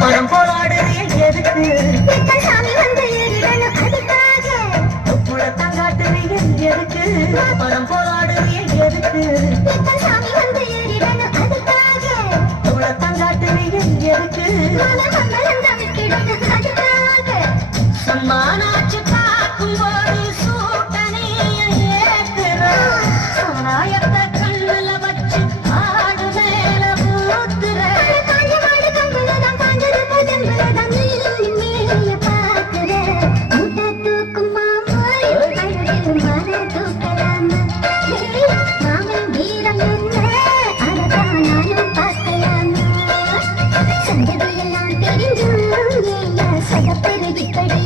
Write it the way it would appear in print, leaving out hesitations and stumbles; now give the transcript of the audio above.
படம் போராடுறிய எதுக்கு சாமி வந்து ஏறிடணும் அதுக்காக தங்காட்டுறிய எதுக்கு படம் போராடுறிய எதுக்கு சாமி வந்து ஏறிடணும் அதுக்காக தங்காட்டுறிய எதுக்கு சம்மானாச்சு காக்கும் போது சூட்டனைய ஏத்துற சமுதாயத்தை கண்ணுல வச்சு ஆடு மேல ஊத்துற சந்ததியெல்லாம் தெரிஞ்சும் சகப்பெருகிப்படி